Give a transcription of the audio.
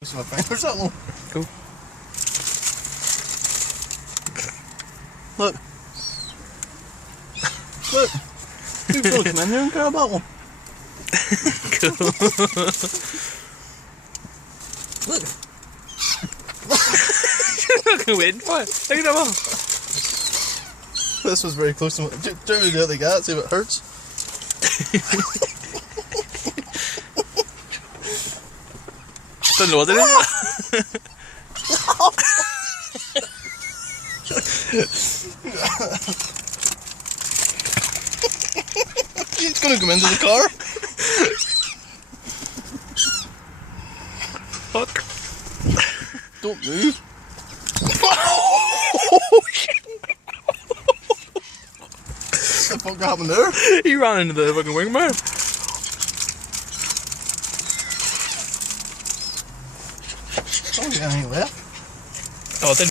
It's my fingers that one. Cool. Look. Look. Who's going to come in there and grab that one? Cool. Look. You're not going to wait for it. Look at that one. This was very close to my... Turn me the other guy, see if it hurts. Don't know what it is. He's going to come into the car. Fuck. Don't move. Oh, shit. What the fuck happened there? He ran into the fucking wingman. Oh, yeah, ain't left. Oh, it didn't.